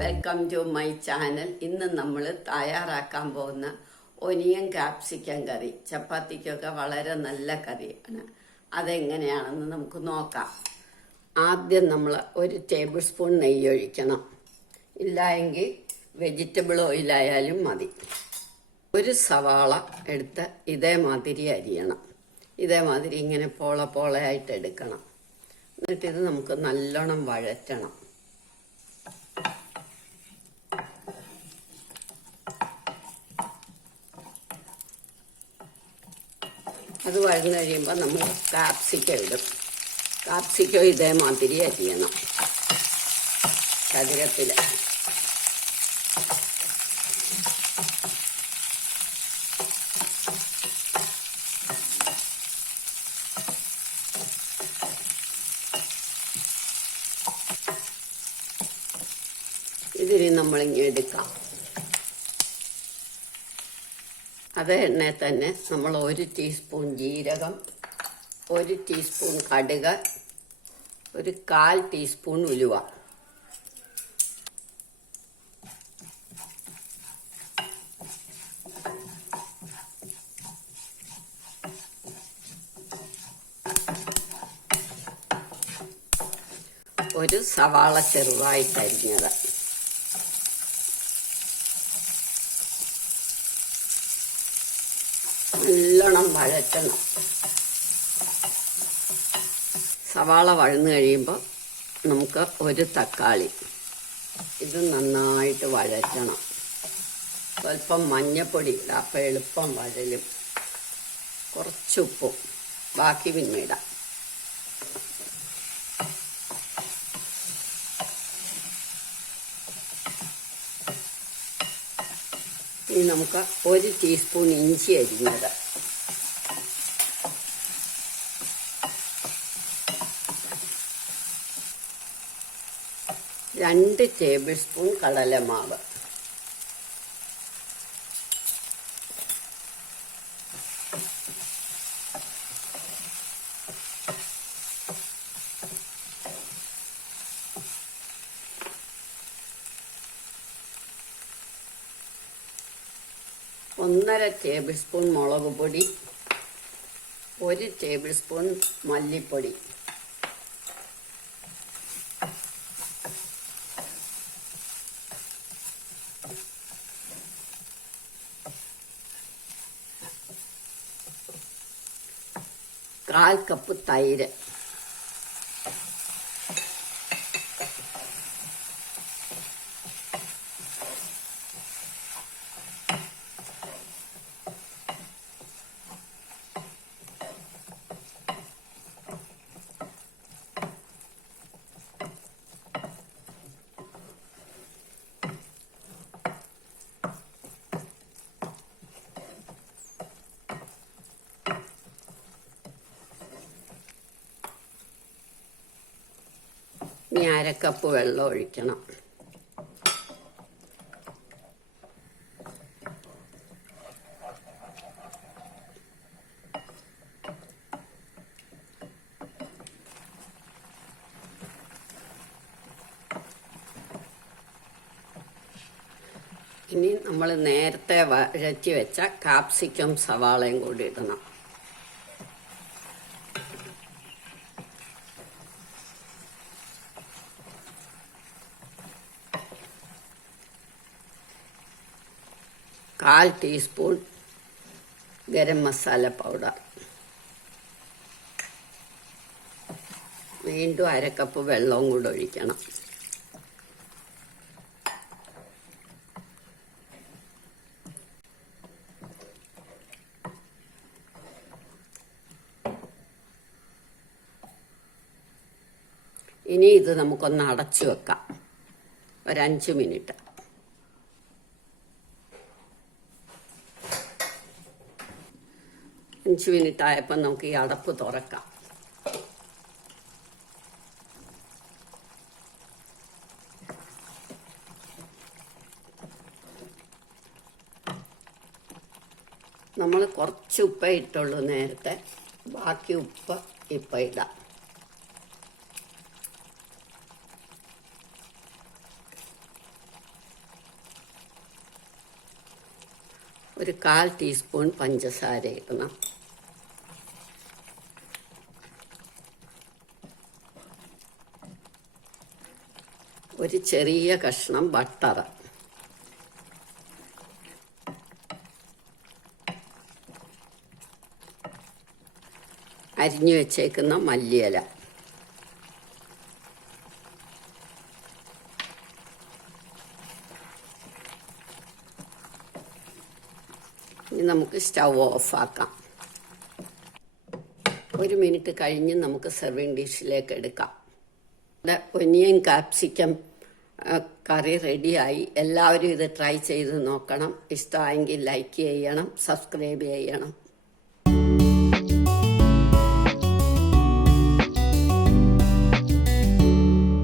Welcome to my channel. ഇന്ന് നമ്മൾ തയ്യാറാക്കാൻ പോകുന്ന ഒനിയൻ കാപ്സിക്കം കറി ചപ്പാത്തിക്കൊക്കെ വളരെ നല്ല കറിയാണ്. അതെങ്ങനെയാണെന്ന് നമുക്ക് നോക്കാം. ആദ്യം നമ്മൾ 1 ടേബിൾ സ്പൂൺ നെയ്യ് ഒഴിക്കണം. ഇല്ലായെങ്കിൽ വെജിറ്റബിൾ ഓയിലായാലും മതി. 1 സവാള എടുത്ത് ഇതേമാതിരി അരിയണം. ഇതേമാതിരി ഇങ്ങനെ പോളയായിട്ട് എടുക്കണം. എന്നിട്ടിത് നമുക്ക് നല്ലോണം വഴറ്റണം. അത് വഴന്ന് കഴിയുമ്പോൾ നമ്മൾ കാപ്സിക്കം ഇടും. കാപ്സിക്കം ഇതേമാതിരി അരിയണം ചതുരത്തിൽ. ഇതിന് നമ്മളിങ്ങനെ എടുക്കാം. അതേ എണ്ണയിൽ തന്നെ നമ്മൾ 1 ടീസ്പൂൺ ജീരകം, 1 ടീസ്പൂൺ കടുക്, 1/4 ടീസ്പൂൺ ഉലുവ, ഒരു സവാള ചെറുതായിട്ടരിഞ്ഞത്, നല്ലോണം വഴറ്റണം. സവാള വഴന്ന് കഴിയുമ്പോൾ നമുക്ക് 1 തക്കാളി, ഇത് നന്നായിട്ട് വഴറ്റണം. സ്വല്പം മഞ്ഞൾപ്പൊടി ഇടാം, അപ്പം എളുപ്പം വഴലും. കുറച്ച് ഉപ്പും, ബാക്കി പിന്നെ ഇടാം. ഇനി നമുക്ക് 1 ടീസ്പൂൺ ഇഞ്ചി അരിഞ്ഞത്, 2 ടേബിൾ സ്പൂൺ കടലമാവ്, ഒന്നര ടേബിൾ സ്പൂൺ മുളക് പൊടി, 1 ടേബിൾ സ്പൂൺ മല്ലിപ്പൊടി, കാൽ കപ്പ് തൈര്, ഇനി 1/2 കപ്പ് വെള്ളം ഒഴിക്കണം. ഇനി നമ്മൾ നേരത്തെ വഴറ്റി വെച്ച കാപ്സിക്കം സവാളയും കൂടി ഇടണം. കാൽ ടീസ്പൂൺ ഗരം മസാല പൗഡർ, വീണ്ടും 1/2 കപ്പ് വെള്ളവും കൂടെ ഒഴിക്കണം. ഇനി ഇത് നമുക്കൊന്ന് അടച്ചു വെക്കാം 5 മിനിറ്റ്. 5 മിനിറ്റ് ആയപ്പോൾ നമുക്ക് ഈ അടപ്പ് തുറക്കാം. നമ്മൾ കുറച്ച് ഉപ്പേ ഇട്ടുള്ളൂ നേരത്തെ, ബാക്കി ഉപ്പ് ഇപ്പം ഇടാം. ഒരു 1/4 ടീസ്പൂൺ പഞ്ചസാര ഇടണം. ഒരു ചെറിയ കഷ്ണം ബട്ടർ, അരിഞ്ഞു വെച്ചേക്കുന്ന മല്ലിയില, ഇനി നമുക്ക് സ്റ്റൗ ഓഫാക്കാം. 1 മിനിറ്റ് കഴിഞ്ഞ് നമുക്ക് സെർവിങ് ഡിഷിലേക്ക് എടുക്കാം. ഒനിയൻ കാപ്സിക്കം കറി റെഡിയായി. എല്ലാവരും ഇത് ട്രൈ ചെയ്ത് നോക്കണം. ഇഷ്ടമായെങ്കിൽ ലൈക്ക് ചെയ്യണം, സബ്സ്ക്രൈബ് ചെയ്യണം.